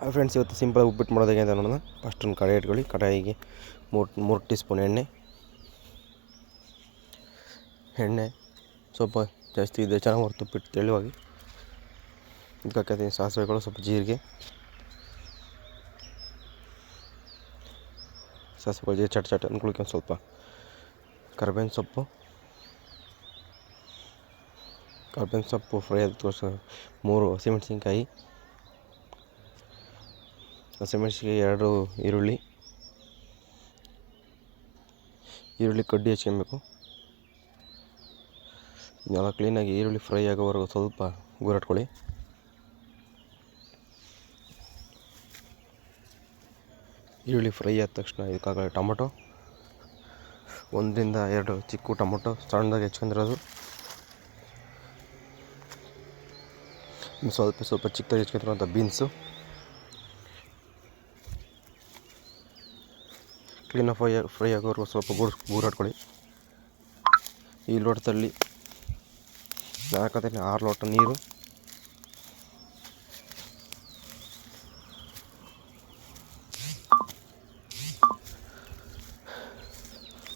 Hi friends, ಇವತ್ತು simple ಉಪ್ಪಿಟ್ಟು ಮಾಡೋದು ಹೇಗೆ ಅಂತ ನೋಡೋಣ. ಫಸ್ಟ್ ಒಂದು ಕಡಾಯಿ ಇಟ್ಕೊಳ್ಳಿ. ಕಡಾಯಿಗೆ ಮೂರು ಮೂರು ಟೀ ಸ್ಪೂನ್ ಎಣ್ಣೆ. ಎಣ್ಣೆ ಸ್ವಲ್ಪ ಜಾಸ್ತಿ ಇದೆ ಚೆನ್ನಾಗಿ ಹೊರತು ಉಪ್ಪಿಟ್ಟು ತೆಳುವಾಗಿ. ಇದಕ್ಕೆ ಸಾಸಿವೆಗಳು, ಸ್ವಲ್ಪ ಜೀರಿಗೆ. ಸಾಸಿವೆಗಳು ಜೀರಿಗೆ ಚಟ್ ಚಟ್ ಅಂದ್ಕೊಳಕ್ಕೆ ಒಂದು ಸ್ವಲ್ಪ ಕರ್ಬೇವಿನ ಸೊಪ್ಪು. ಕರ್ಬೇವಿನ ಸೊಪ್ಪು ಫ್ರೈ ಆದ ಮೂರು ಹಸಿಮೆಣಸಿನ್ಕಾಯಿ. ಹಸಿಮೆಣಸಿನ್ಕಾಯಿ ಎರಡು ಈರುಳ್ಳಿ. ಈರುಳ್ಳಿ ಕಡ್ಡಿ ಹಚ್ಕೊಬೇಕು. ಇದನ್ನೆಲ್ಲ ಕ್ಲೀನಾಗಿ ಈರುಳ್ಳಿ ಫ್ರೈ ಆಗೋವರೆಗೂ ಸ್ವಲ್ಪ ಗುರಾಟ್ಕೊಳ್ಳಿ. ಈರುಳ್ಳಿ ಫ್ರೈ ಆದ ತಕ್ಷಣ ಇದಕ್ಕಾಗ ಟೊಮೊಟೊ. ಒಂದರಿಂದ ಎರಡು ಚಿಕ್ಕ ಟೊಮೊಟೊ ಸಣ್ಣದಾಗಿ ಹೆಚ್ಕೊಂಡಿರೋದು. ಸ್ವಲ್ಪ ಸ್ವಲ್ಪ ಚಿಕ್ಕದಾಗಿ ಹೆಚ್ಕೊಂಡಿರುವಂಥ ಬೀನ್ಸು ಕ್ಲೀನಾಗಿ ಫ್ರೈ ಫ್ರೈ ಆಗೋರು ಸ್ವಲ್ಪ ಗೂಡ್ ಗೂರಾಡ್ಕೊಳ್ಳಿ ಈ ಲೋಟದಲ್ಲಿ ಹಾಕೋತೀನಿ ಆರು ಲೋಟ ನೀರು.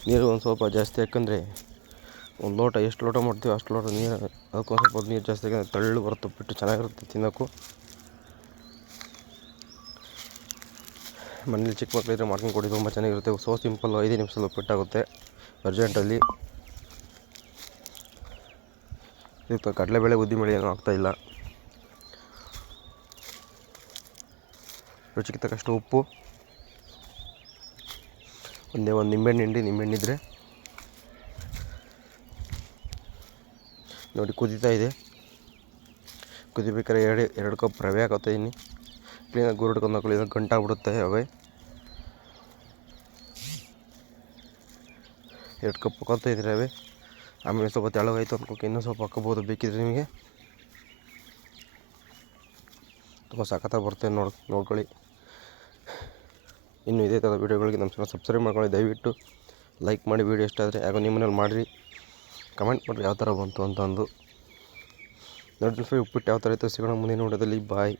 ನೀರು ಒಂದು ಸ್ವಲ್ಪ ಜಾಸ್ತಿ ಹಾಕಂದ್ರೆ ಒಂದು ಲೋಟ, ಎಷ್ಟು ಲೋಟ ಮಾಡ್ತೀವಿ ಅಷ್ಟು ಲೋಟ ನೀರು ಅದಕ್ಕೊಂದು ಸ್ವಲ್ಪ ನೀರು ಜಾಸ್ತಿ ಯಾಕಂದರೆ ತಳ್ಳು ಬರುತ್ತೆ, ಬಿಟ್ಟು ಚೆನ್ನಾಗಿರುತ್ತೆ ತಿನ್ನೋಕ್ಕೂ. ಮನೇಲಿ ಚಿಕ್ಕ ಮಕ್ಕಳಿದ್ರೆ ಮಾಡ್ಕೊಂಡು ಕೊಡಿ, ತುಂಬ ಚೆನ್ನಾಗಿರುತ್ತೆ. ಸೋ ಸಿಂಪಲ್ಲು ಐದು ನಿಮಿಷದಲ್ಲಿ ಉಪ್ಪಿಟ್ಟಾಗುತ್ತೆ ಅರ್ಜೆಂಟಲ್ಲಿ ಇದು ಕಡಲೆಬೇಳೆ ಉದ್ದಿಬೇಳೆ ಏನೂ ಆಗ್ತಾಯಿಲ್ಲ ರುಚಿಗೆ ತಕ್ಕಷ್ಟು ಉಪ್ಪು. ಒಂದೇ ಒಂದು ನಿಂಬೆಹಣ್ಣು ಹಿಂಡಿ, ನಿಂಬೆಹಣ್ಣು ಇದ್ದರೆ ನೋಡಿ, ಕುದೀತಾ ಇದೆ. ಕುದಿಬೇಕಾದ್ರೆ ಎರಡು ಎರಡು ಕಪ್ ರವೆ ಹಾಕೋತಾಯಿದ್ದೀನಿ ಕ್ಲೀನಾಗಿ ಹಿಡ್ಕೊಂಡು ಹಾಕೊಳ್ಳಿ ಇದು ಗಂಟಾಗ್ಬಿಡುತ್ತೆ ಅವೆ. ಎರಡು ಕಪ್ ಕೊಂತ ಇದ್ರೆ ಅವೆ. ಆಮೇಲೆ ಸ್ವಲ್ಪ ತೆಳಗಾಯಿತು ಅನ್ಕೋಕೆ ಇನ್ನೂ ಸ್ವಲ್ಪ ಹಾಕೋಬೋದು ಬೇಕಿದ್ರೆ ನಿಮಗೆ. ತುಂಬ ಸಖತ್ತಾಗಿ ಬರುತ್ತೆ ನೋಡಿ, ನೋಡ್ಕೊಳ್ಳಿ. ಇನ್ನು ಇದೇ ಥರ ವೀಡಿಯೋಗಳಿಗೆ ನಮ್ಮ ಚಾನಲ್ ಸಬ್ಸ್ಕ್ರೈಬ್ ಮಾಡ್ಕೊಳ್ಳಿ. ದಯವಿಟ್ಟು ಲೈಕ್ ಮಾಡಿ ವೀಡಿಯೋ ಇಷ್ಟ ಆದರೆ ಯಾಕೋ ನಿಮ್ಮ ಮನೇಲಿ ಮಾಡಿರಿ. ಕಮೆಂಟ್ ಮಾಡಿರಿ ಯಾವ ಥರ ಬಂತು ಅಂತ ಅಂದು ನೋಡಿ ಉಪ್ಪಿಟ್ಟು ಯಾವ ಥರ ಇತ್ತು ಸಿಗೋಣ ಮುಂದಿನ ವಿಡಿಯೋದಲ್ಲಿ. ಬಾಯ್